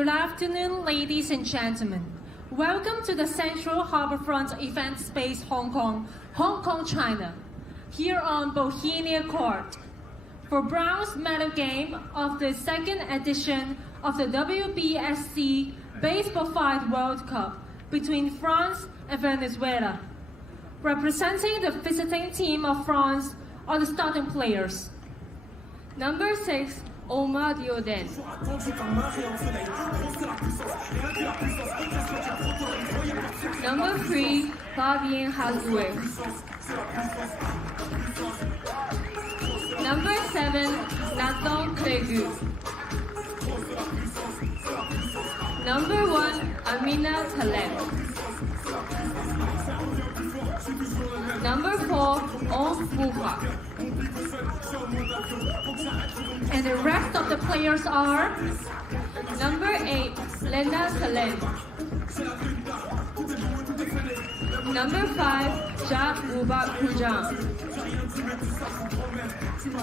Good afternoon, ladies and gentlemen. Welcome to the Central Harbourfront Event Space, Hong Kong, China, here on Bohemia Court, for bronze medal game of the second edition of the WBSC Baseball5 World Cup between France and Venezuela. Representing the visiting team of France are the starting players. Number 6, Omar Dioden. Number 3, Fabien Hazoué. Number 7, Nathan Clégu. Number 1, Amina Taleb. Number 4, On Fuha. And the rest of the players are number 8, Lena Salem. Number 5, Jacques Rouba-Kujan.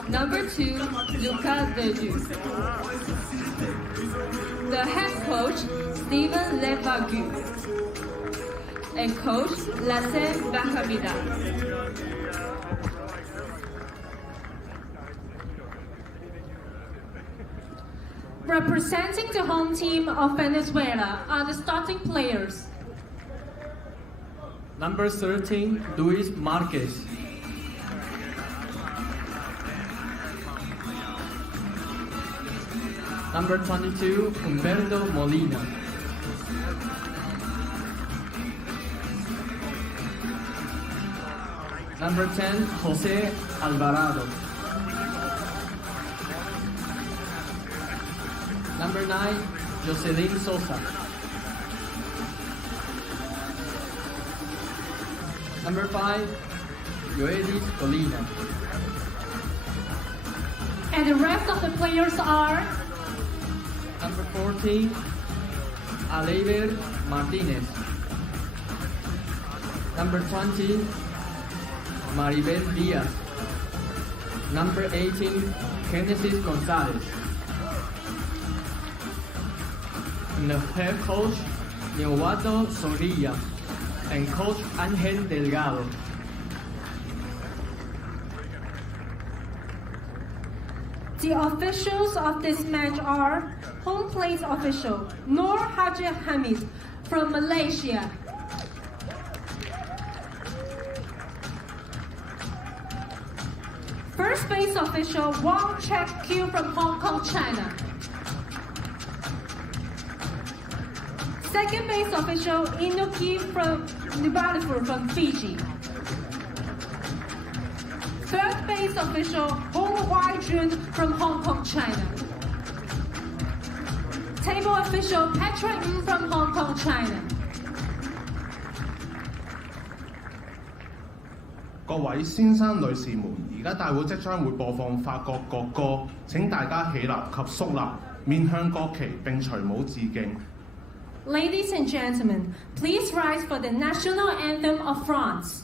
Number 2, Lucas Deju. the head coach, Steven Levagu, and coach, Lasse Bahamida. Representing the home team of Venezuela are the starting players. Number 13, Luis Marquez. Number 22, Humberto Molina. Number 10, Jose Alvarado. Number 9, Jocelyn Sosa. Number 5, Yoelis Colina. And the rest of the players are Number 14, Aleiber Martinez. Number 20, Maribel Diaz. Number 18, Genesis Gonzalez. And the head coach, Neovato Zorrilla, and coach Angel Delgado. the officials of this match are home plate official Nur Haji Hamid from Malaysia. First base official Wang Chek-kyu from Hong Kong, China. Second base official Inuki from Nubalifur from Fiji. Third base official Hong Wai-jun from Hong Kong, China. Table official Patrick Ng from Hong Kong, China. 各位先生、女士們，而家大會即將會播放法國國歌，請大家起立及肅立，面向國旗並隨舞致敬。Ladies and gentlemen, please rise for the national anthem of France.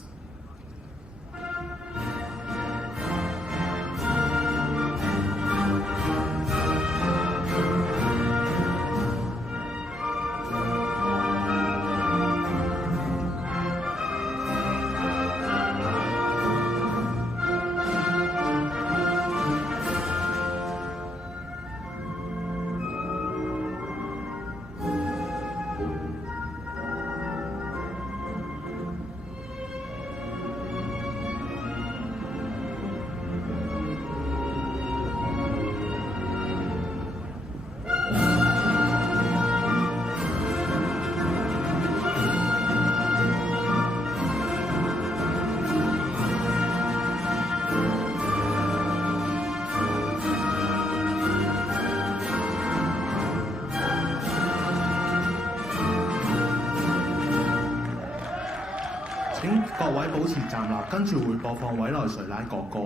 請各位保持站立，跟住會播放委內瑞拉國歌。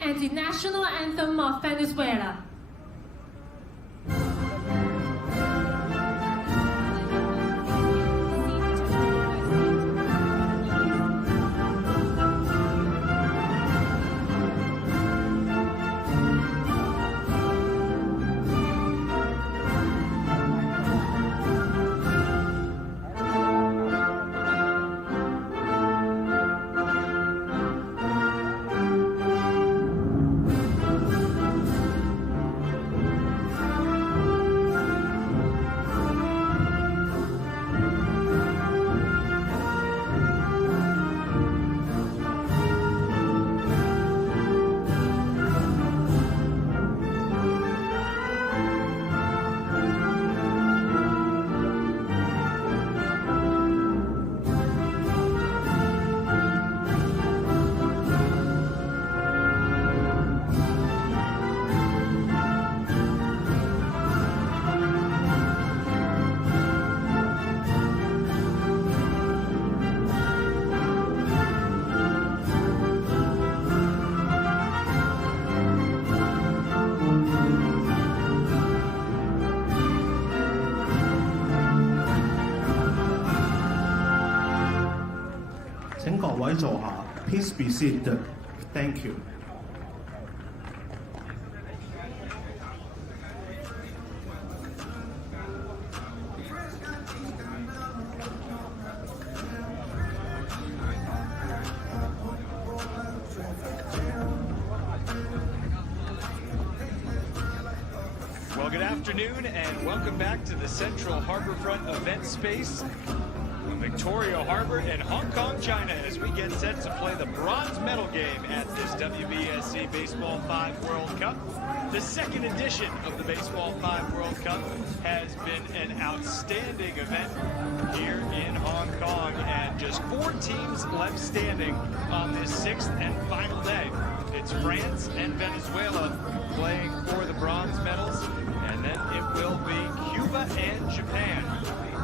And the national anthem of Venezuela.請各位坐下 ，Please be seated. Thank you. afternoon and welcome back to the Central Harbourfront event space in Victoria Harbour in Hong Kong, China, as we get set to play the bronze medal game at this WBSC Baseball5 World Cup. The second edition of the Baseball5 World Cup has been an outstanding event here in Hong Kong, and just 4 teams left standing on this 6th and final day. It's France and Venezuela playing for the bronze medals, and then it will be Cuba and Japan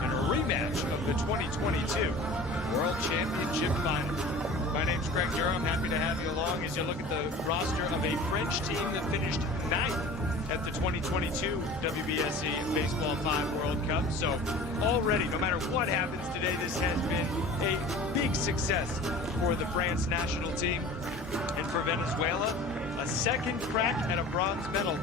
in a rematch of the 2022 World Championship Final. My name's Greg Durham. Happy to have you along as you look at the roster of a French team that finished 9th at the 2022 WBSC Baseball5 World Cup. So already, no matter what happens today, this has been a big success for the France national team. And for Venezuela, a second crack at a bronze medal.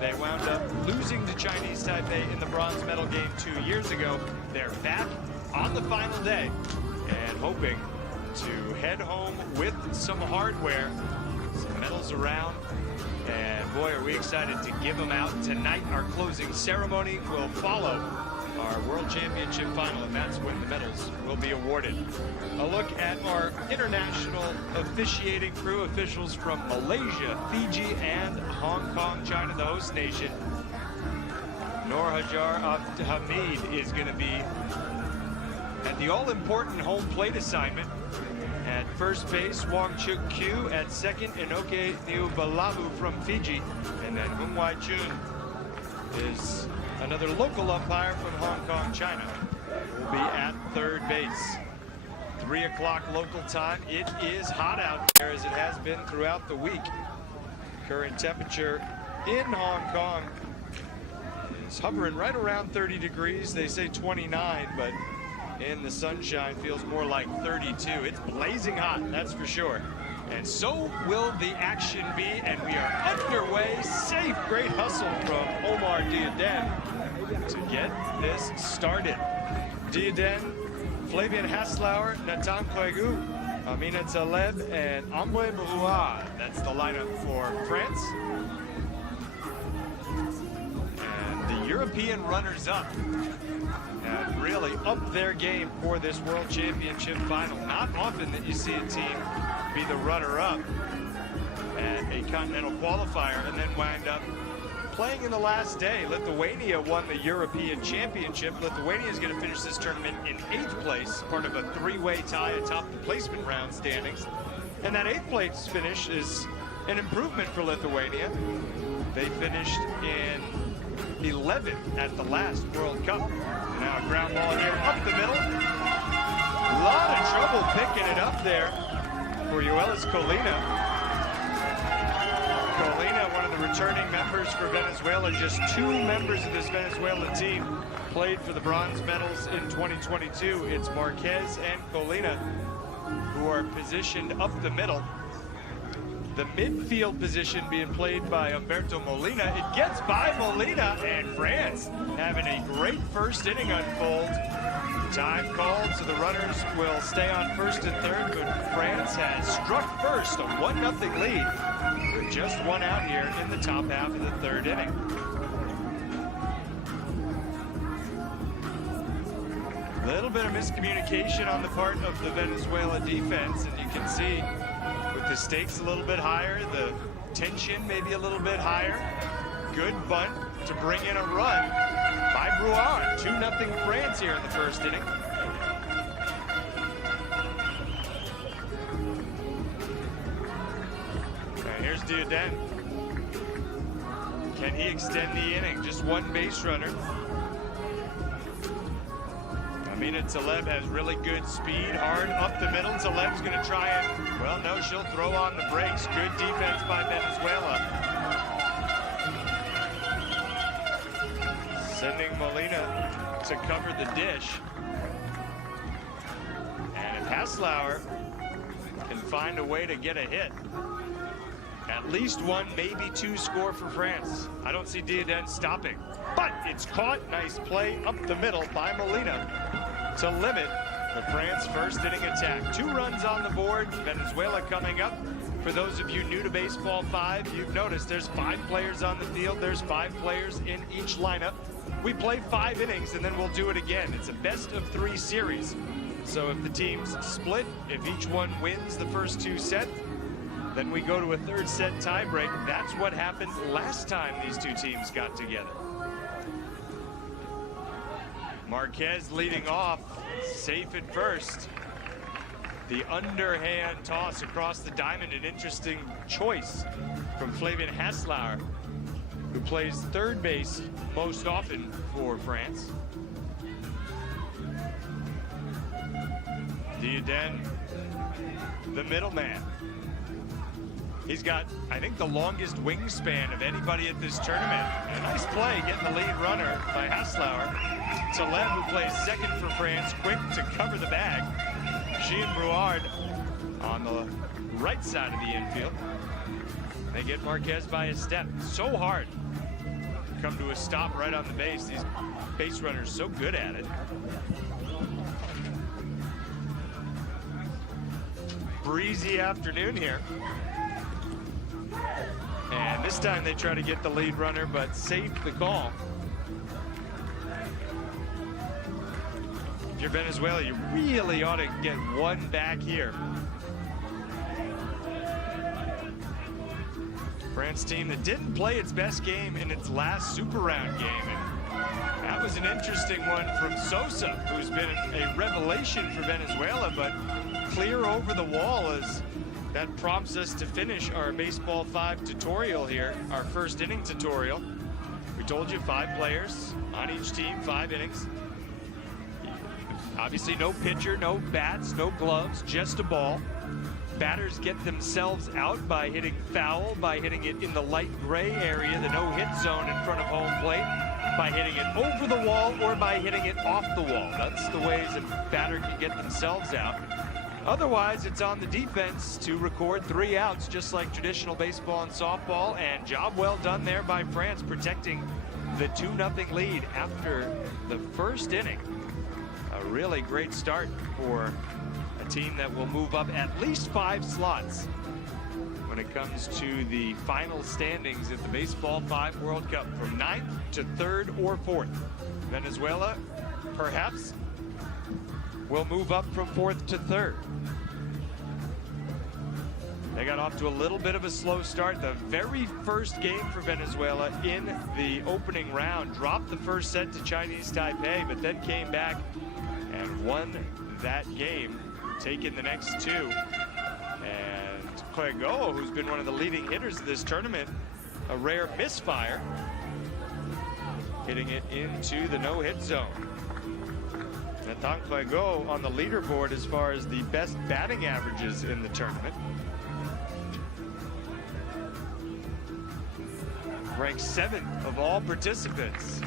They wound up losing to Chinese Taipei in the bronze medal game 2 years ago. They're back on the final day and hoping to head home with some hardware, some medals around, and boy, are we excited to give them out tonight. Our closing ceremony will follow our World Championship Final, and that's when the medals will be awarded. A look at our international officiating crew, officials from Malaysia, Fiji, and Hong Kong, China, the host nation. Noor Hajar Abd Hamid is going to be at the all-important home plate assignment. At first base, Wong Chuk Kyu. At second, Inoke Niubalavu from Fiji. And then Hung Wai Chun is another local umpire from Hong Kong, China. Will be at third base. 3 o'clock local time. It is hot out there as it has been throughout the week. Current temperature in Hong Kong is hovering right around 30 degrees. They say 29, but in the sunshine feels more like 32. It's blazing hot, that's for sure. And so will the action be, and we are underway. Safe, great hustle from Omar Diaden to get this started. Diaden, Flavien Haslauer, Nathan Quegu, Amina Taleb, and Ambre Bouhouard. That's the lineup for France. And the European runners-up have really upped their game for this World Championship Final. Not often that you see a team be the runner-up at a continental qualifier and then wind up playing in the last day. Lithuania won the European Championship. Lithuania is going to finish this tournament in 8th place, part of a 3-way tie atop the placement round standings. And that 8th place finish is an improvement for Lithuania. They finished in 11th at the last World Cup. Now a ground ball here up the middle. A lot of trouble picking it up there for Yoelis Colina. Colina, one of the returning members for Venezuela. Just 2 members of this Venezuela team played for the bronze medals in 2022. It's Marquez and Colina who are positioned up the middle. The midfield position being played by Humberto Molina. It gets by Molina, and France having a great first inning unfold. Time called, so the runners will stay on first and third, but France has struck first, a 1-0 lead with just 1 out here in the top half of the 3rd inning. A little bit of miscommunication on the part of the Venezuela defense, and you can see with the stakes a little bit higher, the tension maybe a little bit higher. Good bunt to bring in a run by Brouard. 2-0 France here in the first inning. And here's Diaden. Can he extend the inning? Just 1 base runner. Amina Taleb has really good speed, hard up the middle. Taleb's going to try it. Well, no, she'll throw on the brakes. Good defense by Venezuela. Sending Molina to cover the dish. And if Haslauer can find a way to get a hit, at least 1, maybe 2 score for France. I don't see Diaden stopping, but it's caught. Nice play up the middle by Molina to limit the France first inning attack. 2 runs on the board. Venezuela coming up For those of you new to Baseball 5, you've noticed there's 5 players on the field. There's 5 players in each lineup. We play 5 innings and then we'll do it again. It's a best of 3 series. So if the teams split, if each one wins the first 2 sets, then we go to a 3rd set tiebreak. That's what happened last time these 2 teams got together. Marquez leading off, safe at first. The underhand toss across the diamond, an interesting choice from Flavien Haslauer, who plays 3rd base most often for France. Dieudonné, the middleman. He's got, I think, the longest wingspan of anybody at this tournament. A nice play getting the lead runner by Haslauer. Taleb, who plays 2nd for France, quick to cover the bag. Jean Brouard on the right side of the infield. They get Marquez by a step. So hard to come to a stop right on the base. These base runners so good at it. Breezy afternoon here. And this time they try to get the lead runner, but safe the call. If you're Venezuela, you really ought to get one back here. France team that didn't play its best game in its last Super Round game. And that was an interesting one from Sosa, who's been a revelation for Venezuela, but clear over the wall as that prompts us to finish our Baseball 5 tutorial here, our first inning tutorial. We told you 5 players on each team, 5 innings. Obviously no pitcher, no bats, no gloves, just a ball. Batters get themselves out by hitting foul, by hitting it in the light gray area, the no-hit zone in front of home plate, by hitting it over the wall or by hitting it off the wall. That's the ways a batter can get themselves out. Otherwise, it's on the defense to record 3 outs, just like traditional baseball and softball, and job well done there by France, protecting the 2-0 lead after the first inning. A really great start for a team that will move up at least 5 slots when it comes to the final standings at the Baseball 5 World Cup, from 9th to 3rd or 4th. Venezuela, perhaps, will move up from 4th to 3rd. They got off to a little bit of a slow start. The very first game for Venezuela in the opening round dropped the first set to Chinese Taipei, but then came back and won that game, taking the next 2. And Clergot, who's been one of the leading hitters of this tournament, a rare misfire, hitting it into the no-hit zone. Nathan Clergot on the leaderboard as far as the best batting averages in the tournament. Ranked 7th of all participants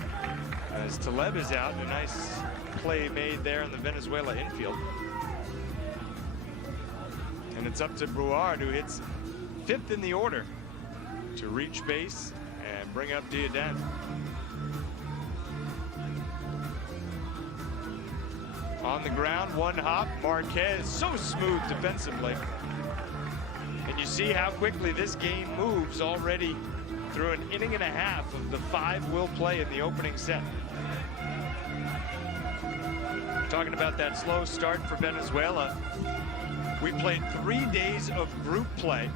as Taleb is out. A nice play made there in the Venezuela infield. And it's up to Brouard, who hits 5th in the order to reach base and bring up Dieudonné. On the ground, 1 hop. Marquez, so smooth defensively. And you see how quickly this game moves already through an inning and a half of the 5 we'll play in the opening set. Talking about that slow start for Venezuela, we played 3 days of group play,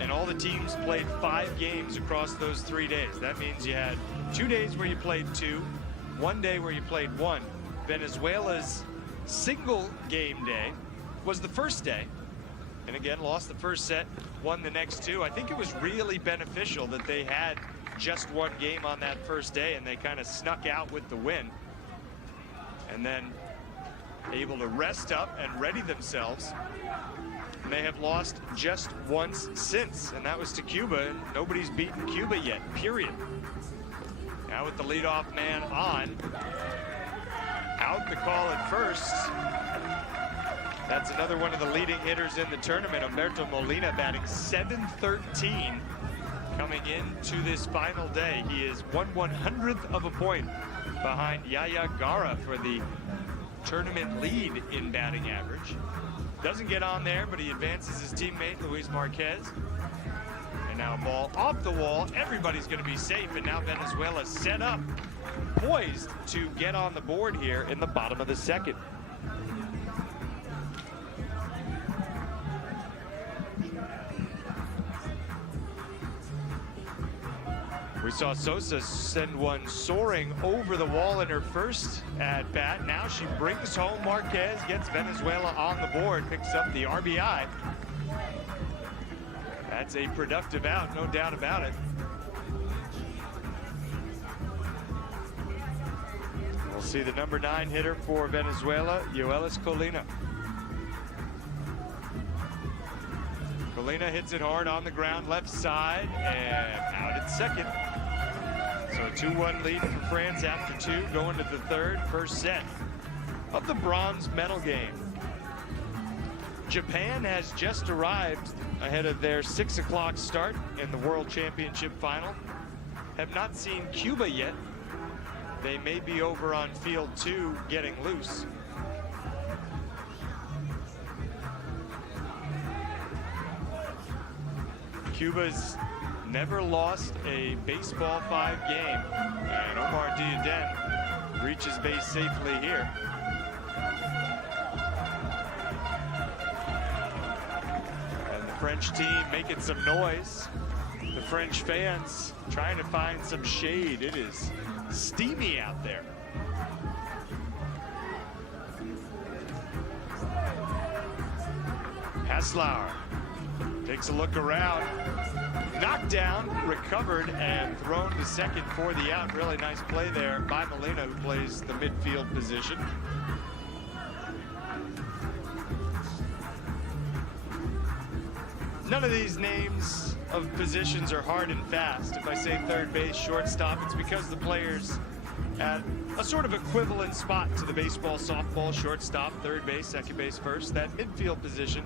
and all the teams played 5 games across those 3 days. That means you had 2 days where you played 2, 1 day where you played 1. Venezuela's single game day was the first day, and again lost the first set, won the next 2. I think it was really beneficial that they had just 1 game on that first day, and they kind of snuck out with the win, and then able to rest up and ready themselves. And they have lost just once since, and that was to Cuba, and nobody's beaten Cuba yet, period. Now with the leadoff man on, out the call at first. That's another one of the leading hitters in the tournament, Humberto Molina, batting .713 coming into this final day. He is 1/100th of a point behind Yaya Gara for the tournament lead in batting average. Doesn't get on there, but he advances his teammate, Luis Marquez. And now a ball off the wall. Everybody's going to be safe, and now Venezuela set up, poised to get on the board here in the bottom of the second. We saw Sosa send one soaring over the wall in her first at-bat. Now she brings home Marquez, gets Venezuela on the board, picks up the RBI. That's a productive out, no doubt about it. We'll see the number 9 hitter for Venezuela, Yoelis Colina. Colina hits it hard on the ground, left side, and out at second. So a 2-1 lead for France after 2, going to the third, first set of the bronze medal game. Japan has just arrived ahead of their 6 o'clock start in the World Championship final. Have not seen Cuba yet. They may be over on field 2 getting loose. Cuba's never lost a Baseball 5 game, and Omar Diadem reaches base safely here. And the French team making some noise. The French fans trying to find some shade. It is steamy out there. Haslauer takes a look around. Knocked down, recovered, and thrown to second for the out. Really nice play there by Molina, who plays the midfield position. None of these names of positions are hard and fast. If I say third base, shortstop, it's because the players at a sort of equivalent spot to the baseball, softball, shortstop, third base, second base, first. That midfield position,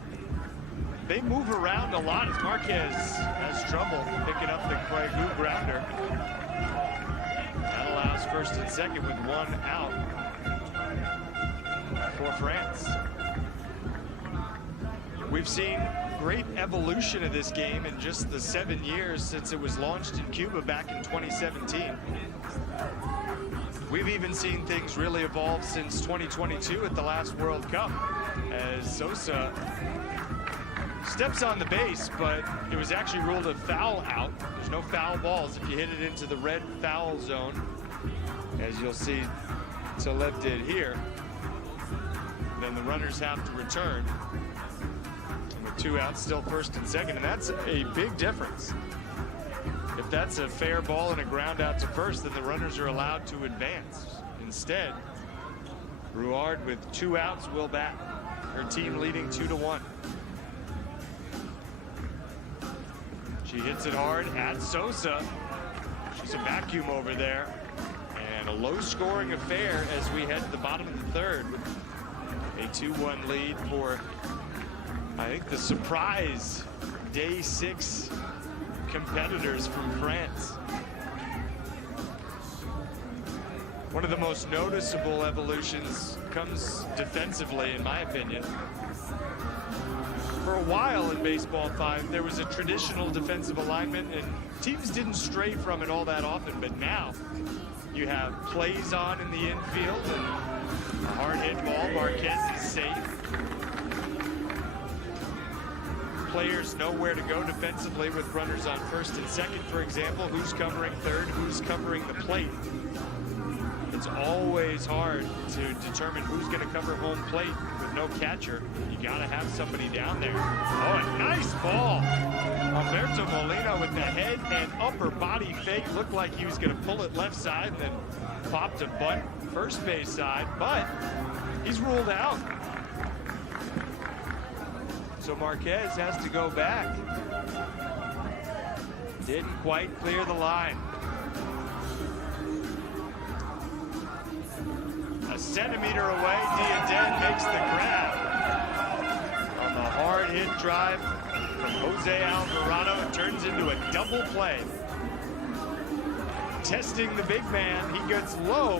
they move around a lot as Marquez has trouble picking up the Quagu grounder. That allows first and second with 1 out for France. We've seen great evolution of this game in just the 7 years since it was launched in Cuba back in 2017. We've even seen things really evolve since 2022 at the last World Cup, as Sosa steps on the base, but it was actually ruled a foul out. There's no foul balls if you hit it into the red foul zone, as you'll see Taleb did here. Then the runners have to return. And with 2 outs, still first and second, and that's a big difference. If that's a fair ball and a ground out to first, then the runners are allowed to advance. Instead, Ruard with 2 outs will bat. Her team leading 2-1. She hits it hard at Sosa. She's a vacuum over there. And a low-scoring affair as we head to the bottom of the third. A 2-1 lead for, I think, the surprise day 6 competitors from France. One of the most noticeable evolutions comes defensively, in my opinion. For a while in Baseball 5, there was a traditional defensive alignment, and teams didn't stray from it all that often, but now you have plays on in the infield, and a hard hit ball. Marquez is safe. Players know where to go defensively with runners on first and second, for example. Who's covering third, who's covering the plate. It's always hard to determine who's going to cover home plate with no catcher. You got to have somebody down there. Oh, a nice ball. Alberto Molina with the head and upper body fake. Looked like he was going to pull it left side and then popped a butt first base side, but he's ruled out. So Marquez has to go back. Didn't quite clear the line. A centimeter away, Diadem makes the grab. On the hard hit drive from Jose Alvarado, it turns into a double play. Testing the big man, he gets low,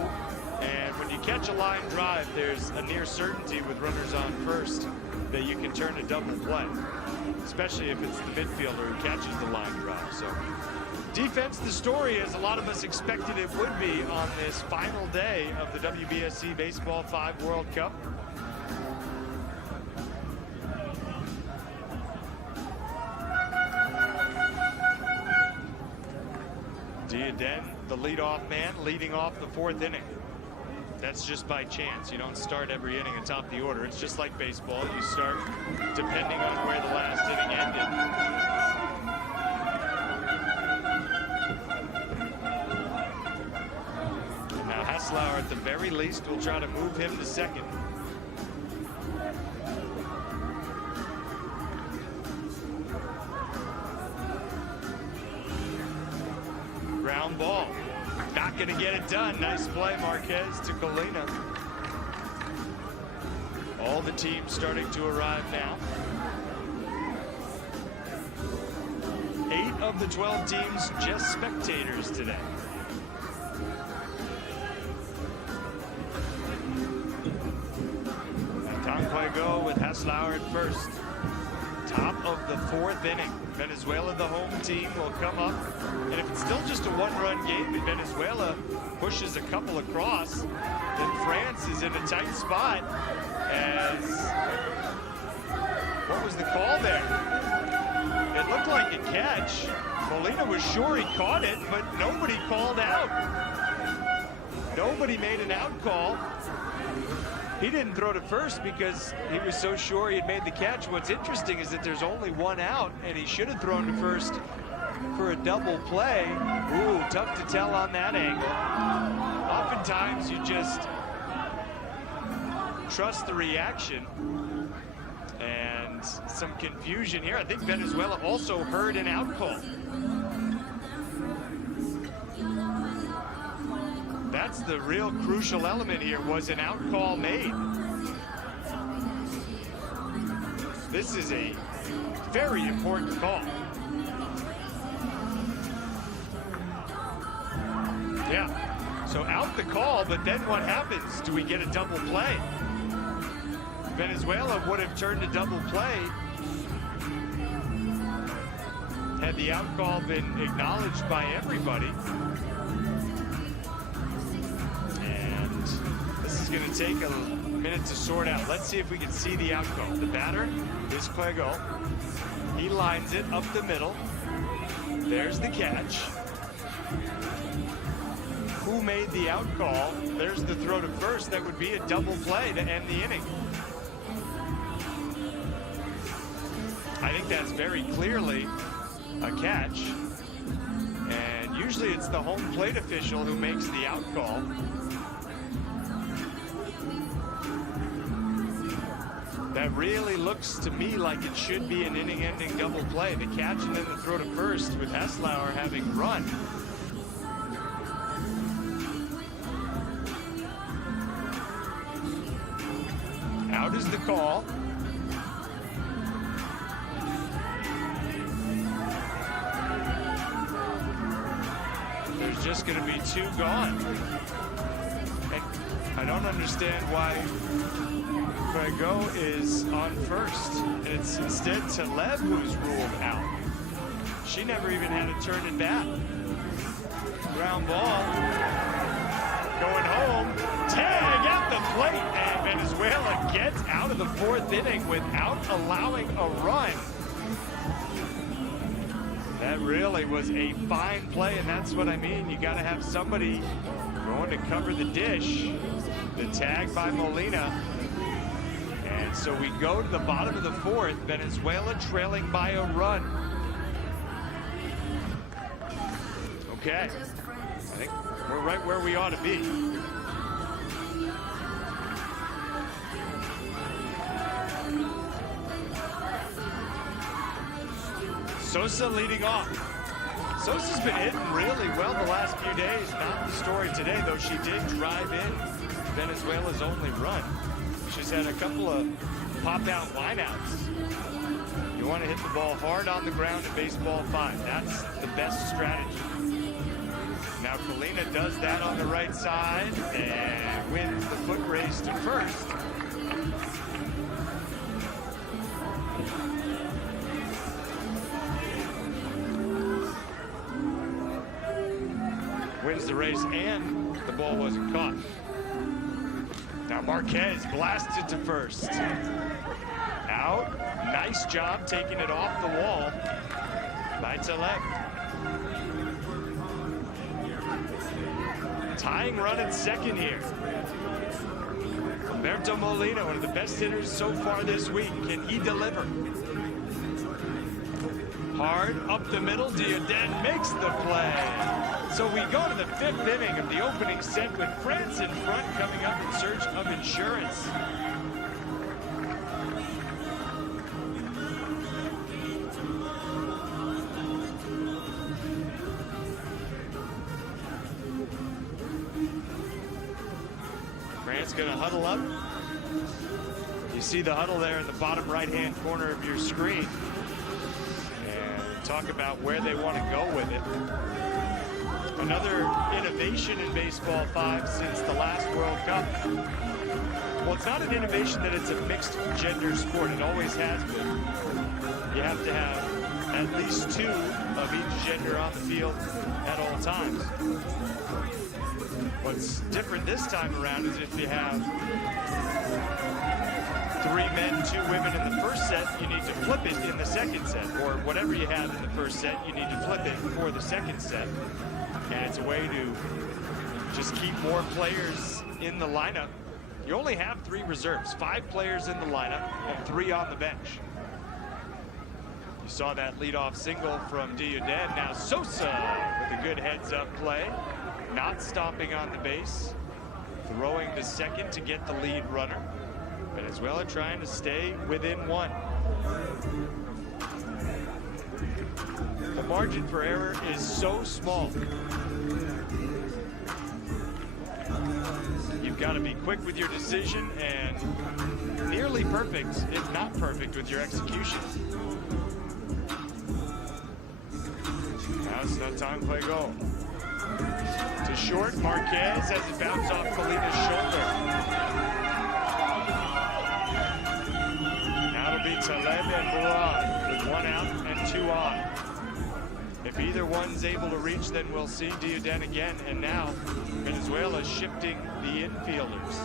and when you you catch a line drive, there's a near certainty with runners on first that you can turn a double play, especially if it's the midfielder who catches the line drive. So defense, the story, as a lot of us expected it would be on this final day of the WBSC Baseball 5 World Cup. Diaden, the leadoff man, leading off the 4th inning. That's just by chance. You don't start every inning atop the order. It's just like baseball. You start depending on where the last inning ended. Now Haslauer, at the very least, will try to move him to second. Ground ball. Not going to get it done. Nice play, Marquez to Colina. All the teams starting to arrive now. 8 of the 12 teams just spectators today. Go with Haslauer at first. Top of the 4th inning. Venezuela, the home team, will come up. And if it's still just a 1-run game and Venezuela pushes a couple across, then France is in a tight spot as... What was the call there? It looked like a catch. Molina was sure he caught it, but nobody called out. Nobody made an out call. He didn't throw to first because he was so sure he had made the catch. What's interesting is that there's only 1 out, and he should have thrown to first for a double play. Ooh, tough to tell on that angle. Oftentimes you just trust the reaction, and some confusion here. I think Venezuela also heard an out call. That's the real crucial element here. Was an out call made? This is a very important call. Yeah, so out the call, but then what happens? Do we get a double play? Venezuela would have turned a double play had the out call been acknowledged by everybody. Going to take a minute to sort out. Let's see if we can see the out call. The batter is Clego. He lines it up the middle. There's the catch. Who made the out call? There's the throw to first. That would be a double play to end the inning. I think that's very clearly a catch. And usually it's the home plate official who makes the out call. That really looks to me like it should be an inning-ending double play. The catch and then the throw to first with Haslauer having run. Out is the call. There's just going to be 2 gone. And I don't understand why Prego is on first, and it's instead Taleb who's ruled out. She never even had to turn it back. Ground ball. Going home. Tag at the plate, and Venezuela gets out of the 4th inning without allowing a run. That really was a fine play, and that's what I mean. You got to have somebody going to cover the dish. The tag by Molina. And so we go to the bottom of the 4th, Venezuela trailing by a run. Okay, I think we're right where we ought to be. Sosa leading off. Sosa's been hitting really well the last few days. Not the story today, though she did drive in Venezuela's only run. She's had a couple of pop-out lineouts. You want to hit the ball hard on the ground in Baseball 5. That's the best strategy. Now Now Colina does that on the right side and wins the foot race to first. Wins the race and the ball wasn't caught. Now Marquez blasted to first. Out. Nice job taking it off the wall by Taleb. Tying run at second here. Alberto Molina, one of the best hitters so far this week. Can he deliver? Hard up the middle. Dioden makes the play. So we go to the fifth inning of the opening set with France in front, coming up in search of insurance. France gonna huddle up. You see the huddle there in the bottom right-hand corner of your screen. And talk about where they want to go with it. Another innovation in Baseball 5 since the last World Cup. Well, it's not an innovation that it's a mixed gender sport. It always has been. You have to have at least two of each gender on the field at all times. What's different this time around is if you have 3 men, 2 women in the first set, you need to flip it in the second set. Or whatever you have in the first set, you need to flip it for the second set. And it's a way to just keep more players in the lineup. You only have 3 reserves, 5 players in the lineup and 3 on the bench. You saw that leadoff single from Dioden. Now Sosa with a good heads-up play, not stopping on the base, throwing to second to get the lead runner. Venezuela trying to stay within 1. The margin for error is so small. You've got to be quick with your decision and nearly perfect, if not perfect, with your execution. Now it's not time to play goal. To short, Marquez has it bounce off Colina's shoulder. Now it'll be Taleb and Buran with 1 out and 2 on. If either one's able to reach, then we'll see Dioden again. And now Venezuela shifting the infielders.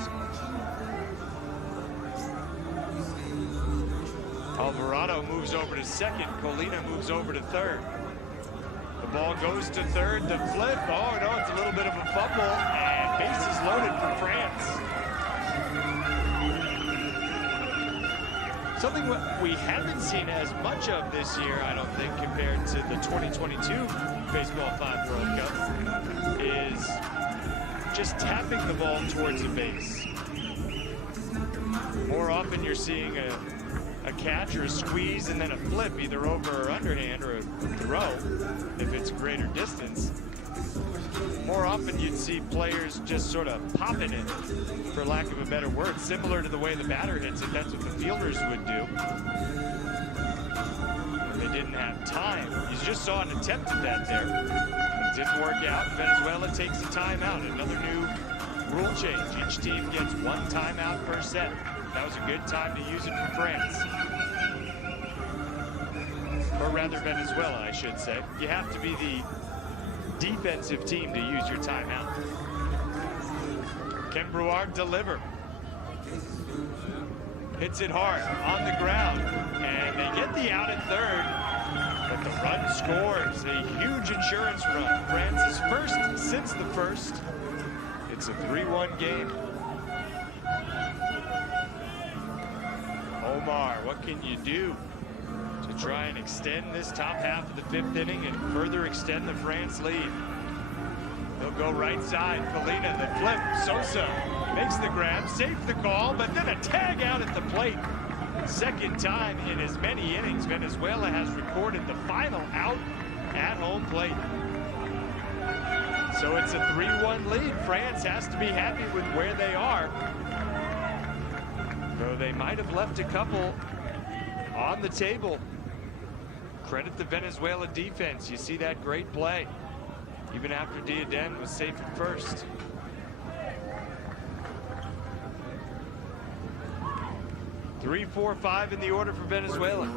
Alvarado moves over to second. Colina moves over to third. The ball goes to third. The flip. Oh, no, it's a little bit of a fumble. And bases loaded for France. Something we haven't seen as much of this year, I don't think, compared to the 2022 Baseball 5 World Cup, is just tapping the ball towards a base. More often you're seeing a catch or a squeeze and then a flip, either over or underhand, or a throw, if it's greater distance. More often you'd see players just sort of popping it, for lack of a better word, similar to the way the batter hits it. That's what the fielders would do. They didn't have time. You just saw an attempt at that there. It didn't work out. Venezuela takes a timeout. Another new rule change. Each team gets 1 timeout per set. That was a good time to use it for France. Or rather Venezuela, I should say. You have to be the defensive team to use your timeout. Can Brouard deliver? Hits it hard on the ground, and they get the out at third, but the run scores. A huge insurance run. France is first since the first. It's a 3-1 game. Omar, what can you do to try and extend this top half of the 5th inning and further extend the France lead? They'll go right side. Colina, the flip. Sosa makes the grab, saves the call, but then a tag out at the plate. Second time in as many innings, Venezuela has recorded the final out at home plate. So it's a 3-1 lead. France has to be happy with where they are. Though they might have left a couple on the table. Credit the Venezuela defense. You see that great play. even after Diaden was safe at first. Three, 4, 5 in the order for Venezuela.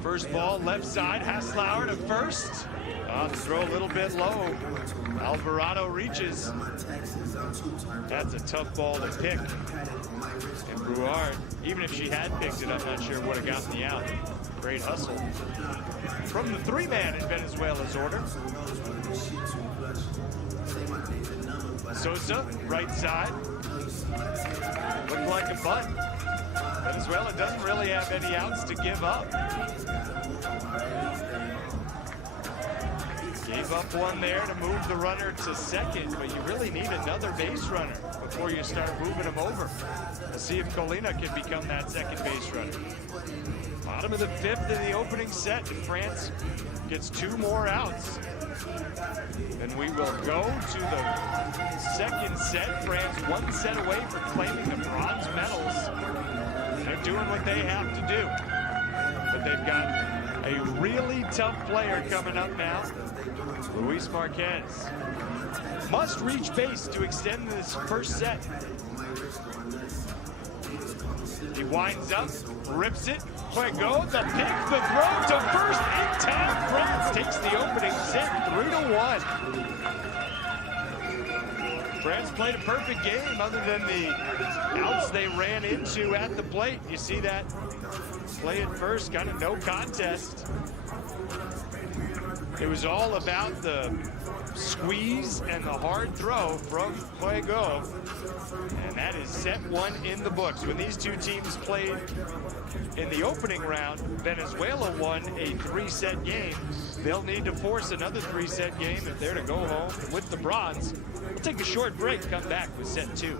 First ball, left side, Haslauer to first. The throw a little bit low. Alvarado reaches. That's a tough ball to pick. And Brouard, even if she had picked it, I'm not sure would have gotten the out. Great hustle. From the three-man in Venezuela's order. Sosa, right side. Looked like a bunt. Venezuela doesn't really have any outs to give up. Gave up one there to move the runner to second, but you really need another base runner before you start moving them over. We'll see if Colina can become that second base runner. Bottom of the fifth in the opening set, and France gets 2 more outs. Then we will go to the second set. France 1 set away from claiming the bronze medals. They're doing what they have to do. But they've got a really tough player coming up now. Luis Marquez must reach base to extend this first set. He winds up, rips it. Fuego, the pick, the throw to first in time. France takes the opening set 3-1. France played a perfect game other than the outs they ran into at the plate. You see that play at first, kind of no contest. It was all about the squeeze and the hard throw from Fuego. And that is set 1 in the books. When these two teams played in the opening round, Venezuela won a 3-set game. They'll need to force another 3-set game if they're to go home with the bronze. We'll take a short break, come back with set 2.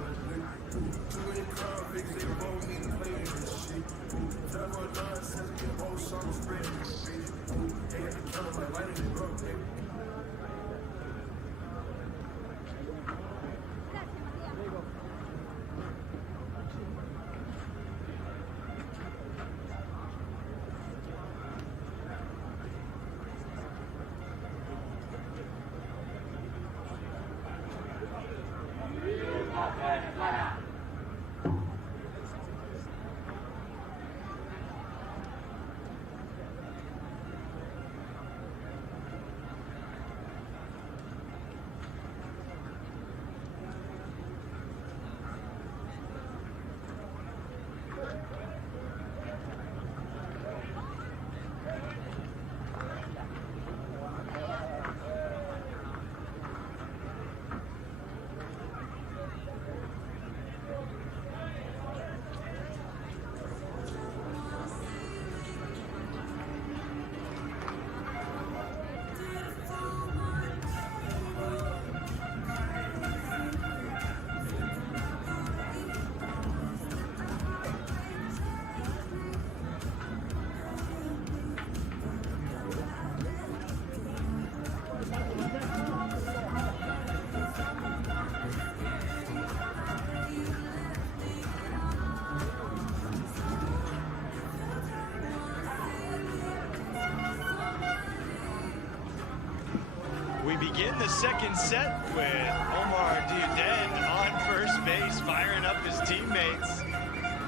We begin the second set with Omar Diaden on first base, firing up his teammates.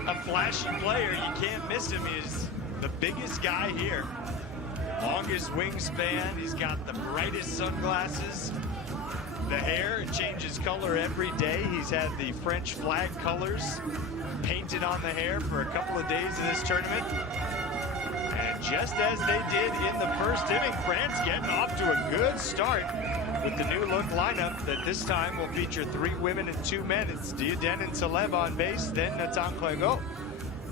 A flashy player, you can't miss him. He's the biggest guy here. Longest wingspan, he's got the brightest sunglasses. The hair changes color every day. He's had the French flag colors painted on the hair for a couple of days in this tournament. And just as they did in the first inning, France getting off to a good start with the new look lineup that this time will feature 3 women and 2 men. It's Diaden and Taleb on base, then Nathan Fuego.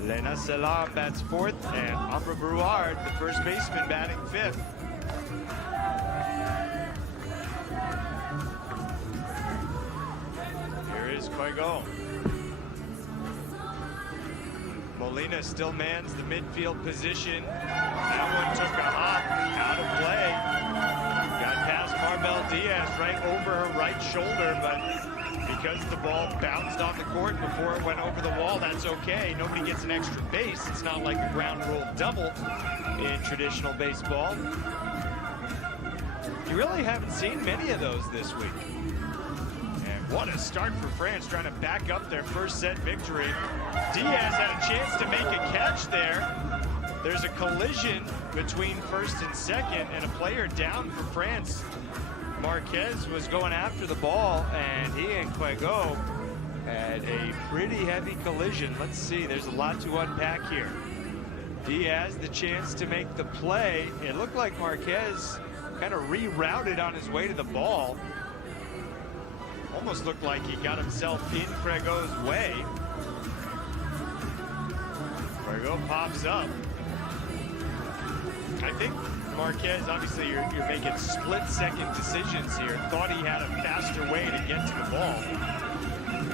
Lena Salam bats 4th, and Ambre Brouard, the first baseman, batting 5th. Here is Fuego. Molina still mans the midfield position. That one took a hop out of play. Got past Marbel Diaz right over her right shoulder, but because the ball bounced on the court before it went over the wall, that's okay. Nobody gets an extra base. It's not like a ground rule double in traditional baseball. You really haven't seen many of those this week. And what a start for France, trying to back up their first set victory. Diaz had a chance to make a catch there. There's a collision between first and second, and a player down for France. Marquez was going after the ball, and he and Quego had a pretty heavy collision. Let's see, there's a lot to unpack here. Diaz the chance to make the play. It looked like Marquez kind of rerouted on his way to the ball. Almost looked like he got himself in Quego's way. Quego pops up. I think Marquez, obviously you're making split-second decisions here. Thought he had a faster way to get to the ball.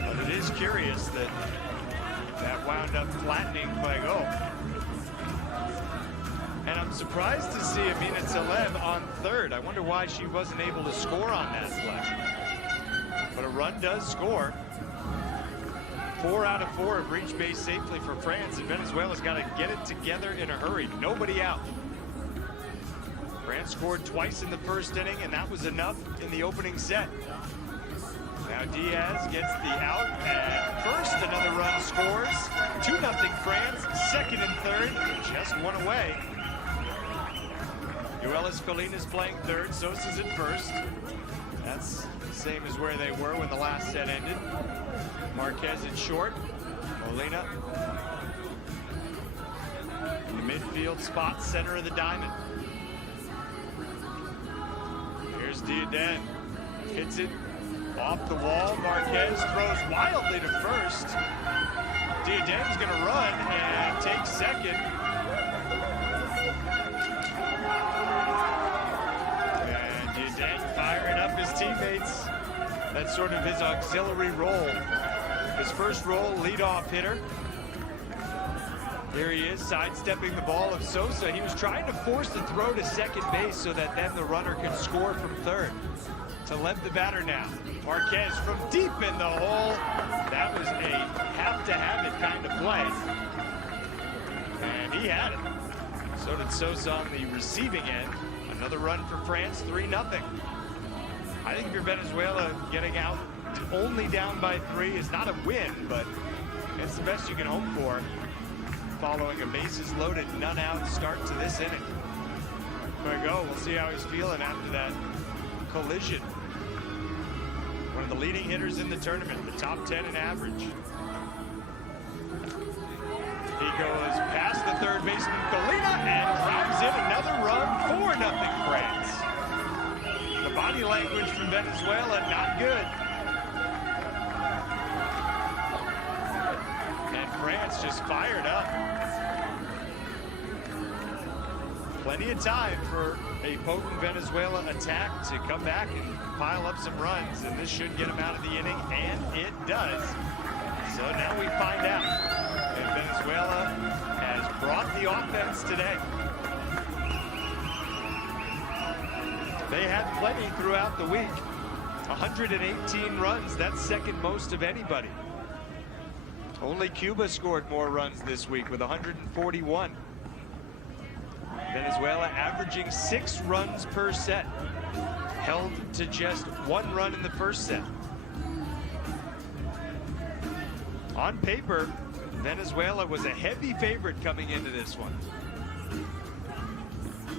But it is curious that that wound up flattening Quego. And I'm surprised to see Amina Talev on third. I wonder why she wasn't able to score on that play. But a run does score. 4 out of 4 have reached base safely for France, and Venezuela's got to get it together in a hurry. Nobody out. France scored twice in the first inning, and that was enough in the opening set. Now Diaz gets the out at first. Another run scores. 2-0 France. Second and third, just one away. Yoelis Colinas playing third. Sosa's at first. That's the same as where they were when the last set ended. Marquez at short. Molina. The midfield spot, center of the diamond. Here's Diaden. Hits it off the wall. Marquez throws wildly to first. Diaden's going to run and take second. And Diaden firing up his teammates. That's sort of his auxiliary role. His first role, leadoff hitter. There he is, sidestepping the ball of Sosa. He was trying to force the throw to second base so that then the runner could score from third. Talev the batter now. Marquez from deep in the hole. That was a have-to-have-it kind of play. And he had it. So did Sosa on the receiving end. Another run for France, 3-0. I think if you're Venezuela, getting out only down by 3 is not a win, but it's the best you can hope for following a bases loaded, none out start to this inning. Quego, we'll see how he's feeling after that collision. One of the leading hitters in the tournament, the top 10 in average. He goes past the third baseman, Colina, and drives in another run, 4-0 France. The body language from Venezuela, not good. And France just fired up. Plenty of time for a potent Venezuela attack to come back and pile up some runs, and this should get them out of the inning, and it does. So now we find out if Venezuela has brought the offense today. They had plenty throughout the week. 118 runs, that's second most of anybody. Only Cuba scored more runs this week with 141. Venezuela averaging 6 runs per set, held to just 1 run in the first set. On paper, Venezuela was a heavy favorite coming into this one.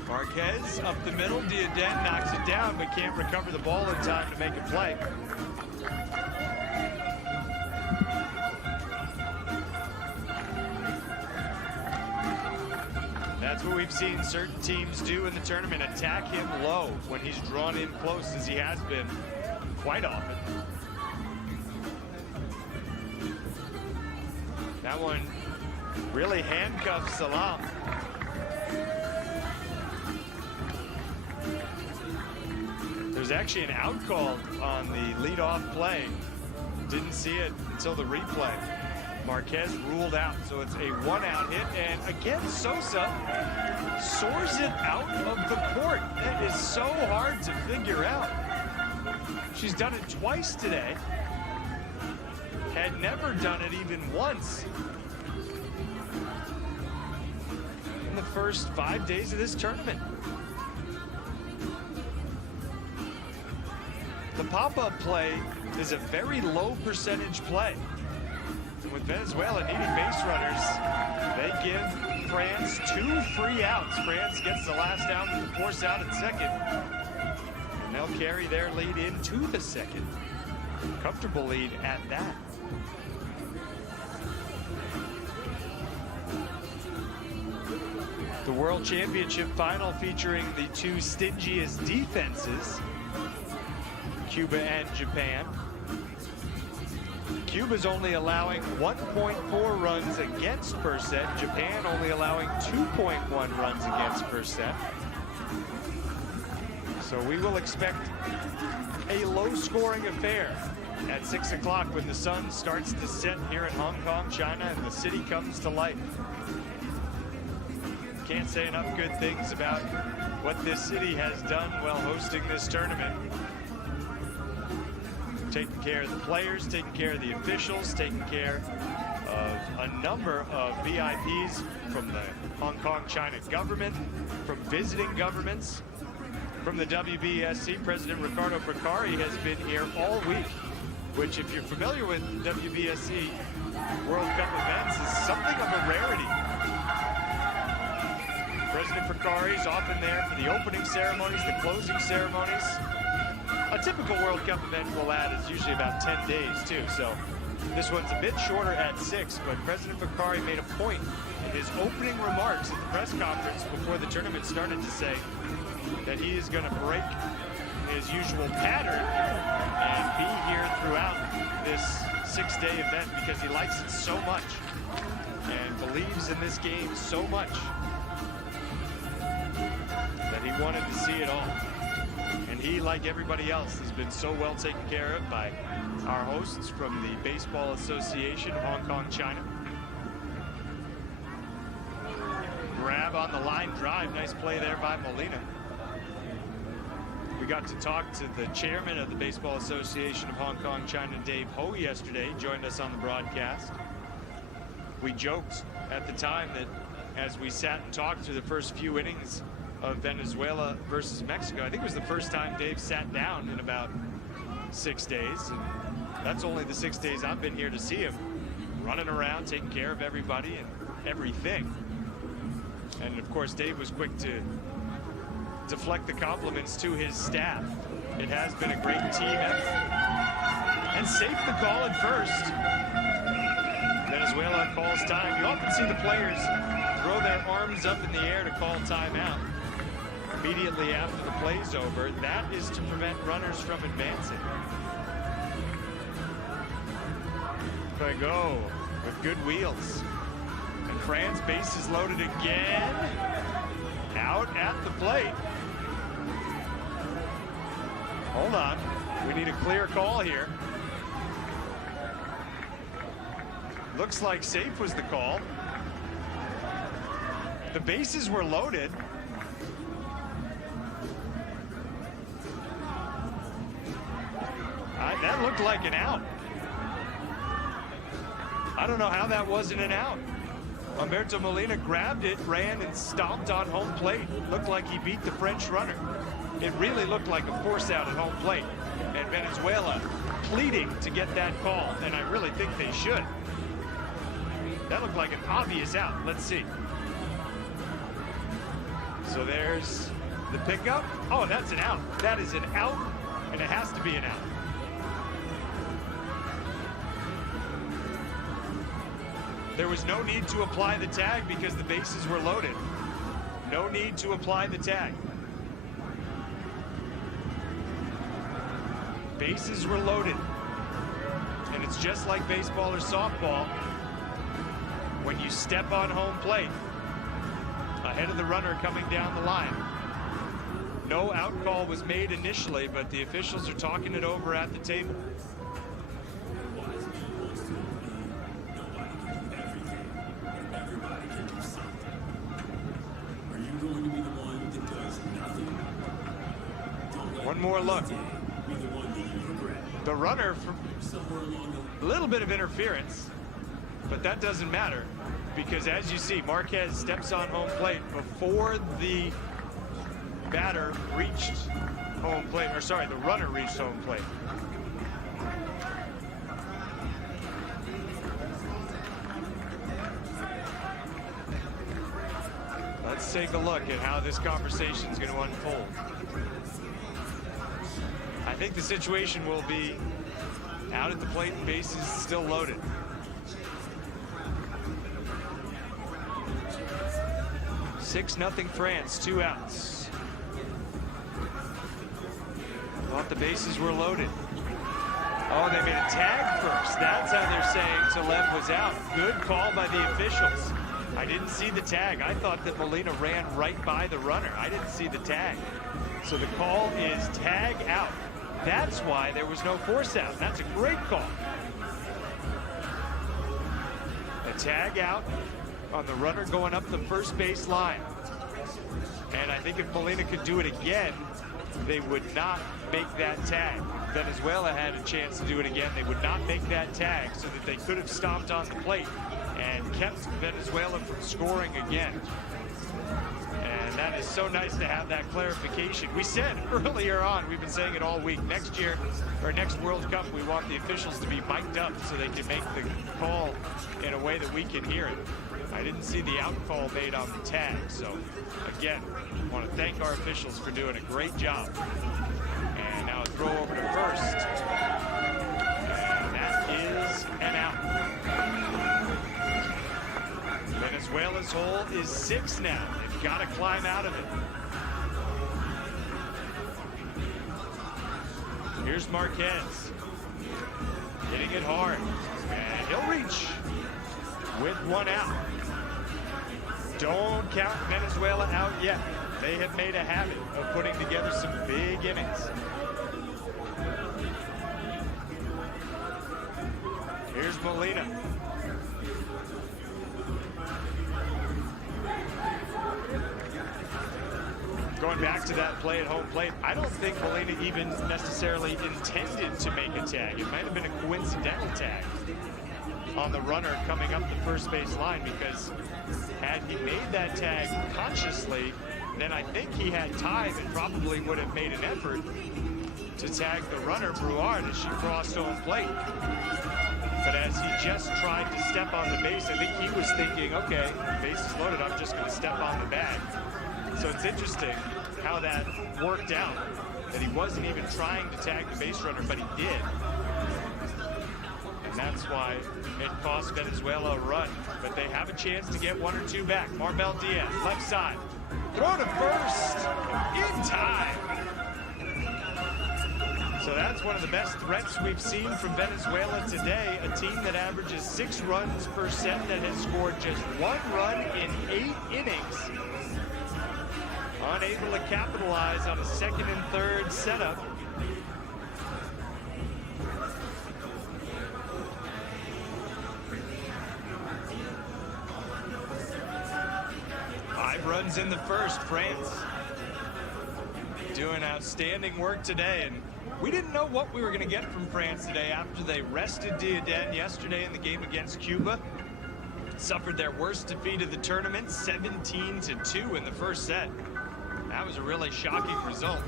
Marquez up the middle, Diaden knocks it down but can't recover the ball in time to make a play. That's what we've seen certain teams do in the tournament, attack him low when he's drawn in close, as he has been quite often. That one really handcuffs Salam. There's actually an out call on the leadoff play. Didn't see it until the replay. Marquez ruled out, so it's a 1-out hit, and again Sosa soars it out of the court. That is so hard to figure out. She's done it twice today. Had never done it even once in the first 5 days of this tournament. pop-up play is a very low percentage play. And with Venezuela needing base runners, they give France 2 free outs. France gets the last out and force out at second. And they'll carry their lead into the second. Comfortable lead at that. The World Championship final featuring the two stingiest defenses, Cuba and Japan. Cuba's only allowing 1.4 runs against per set. Japan only allowing 2.1 runs against per set. So we will expect a low-scoring affair at 6 o'clock when the sun starts to set here in Hong Kong, China, and the city comes to life. Can't say enough good things about what this city has done while hosting this tournament. Taking care of the players, taking care of the officials, taking care of a number of VIPs from the Hong Kong China government, from visiting governments, from the WBSC. President Ricardo Procari has been here all week, which, if you're familiar with WBSC World Cup events, is something of a rarity. President Procari is often there for the opening ceremonies, the closing ceremonies. A typical World Cup event, we'll add, is usually about 10 days too, so this one's a bit shorter at 6, but President Procari made a point in his opening remarks at the press conference before the tournament started to say that he is going to break his usual pattern and be here throughout this 6-day event because he likes it so much and believes in this game so much that he wanted to see it all. And he, like everybody else, has been so well taken care of by our hosts from the Baseball Association of Hong Kong, China. Grab on the line drive. Nice play there by Molina. We got to talk to the chairman of the Baseball Association of Hong Kong, China, Dave Ho, yesterday. He joined us on the broadcast. We joked at the time that as we sat and talked through the first few innings of Venezuela versus Mexico, I think it was the first time Dave sat down in about 6 days. And that's only the 6 days I've been here to see him running around, taking care of everybody and everything. And of course, Dave was quick to deflect the compliments to his staff. It has been a great team effort. And safe the call at first. Venezuela calls time. You often see the players throw their arms up in the air to call timeout immediately after the play's over. That is to prevent runners from advancing. Go with good wheels. And France, bases loaded again. Out at the plate. Hold on. We need a clear call here. Looks like safe was the call. The bases were loaded. That looked like an out. I don't know how that wasn't an out. Humberto Molina grabbed it, ran, and stomped on home plate. Looked like he beat the French runner. It really looked like a force out at home plate. And Venezuela pleading to get that call, and I really think they should. That looked like an obvious out. Let's see. So there's the pickup. Oh, that's an out. That is an out, and it has to be an out. There was no need to apply the tag because the bases were loaded. No need to apply the tag. Bases were loaded. And it's just like baseball or softball. When you step on home plate, ahead of the runner coming down the line. No out call was made initially, but the officials are talking it over at the table. One more look. The runner, from a little bit of interference, but that doesn't matter because as you see, Marquez steps on home plate before the batter reached home plate, or sorry, the runner reached home plate. Let's take a look at how this conversation is going to unfold. I think the situation will be out at the plate and bases still loaded. Six nothing France, 2 outs. Thought the bases were loaded. Oh, they made a tag first. That's how they're saying Taleb was out. Good call by the officials. I didn't see the tag. I thought that Molina ran right by the runner. I didn't see the tag. So the call is tag out. That's why there was no force out. That's a great call. A tag out on the runner going up the first base line. And I think if Molina could do it again, they would not make that tag. Venezuela had a chance to do it again. They would not make that tag so that they could have stomped on the plate and kept Venezuela from scoring again. And that is so nice to have that clarification. We said earlier on, we've been saying it all week, next year, or next World Cup, we want the officials to be mic'd up so they can make the call in a way that we can hear it. I didn't see the out call made on the tag, so again, I want to thank our officials for doing a great job. And now a throw over to first. And that is an out. Venezuela's hole is 6 now. They've got to climb out of it. Here's Marquez. Hitting it hard. And he'll reach with 1 out. Don't count Venezuela out yet. They have made a habit of putting together some big innings. Here's Molina. Going back to that play at home plate, I don't think Molina even necessarily intended to make a tag. It might have been a coincidental tag on the runner coming up the first base line, because had he made that tag consciously, then I think he had time and probably would have made an effort to tag the runner, Brouard, as she crossed home plate. But as he just tried to step on the base, I think he was thinking, okay, base is loaded, I'm just going to step on the bag. So it's interesting how that worked out, that he wasn't even trying to tag the base runner, but he did. And that's why it cost Venezuela a run. But they have a chance to get 1 or 2 back. Marbel Diaz, left side. Throw to first, in time. So that's one of the best threats we've seen from Venezuela today. A team that averages 6 runs per set that has scored just 1 run in 8 innings. Unable to capitalize on a 2nd and 3rd setup. Runs in the first. France doing outstanding work today, and we didn't know what we were going to get from France today after they rested Diaden yesterday in the game against Cuba. Suffered their worst defeat of the tournament, 17-2 in the first set. That was a really shocking result.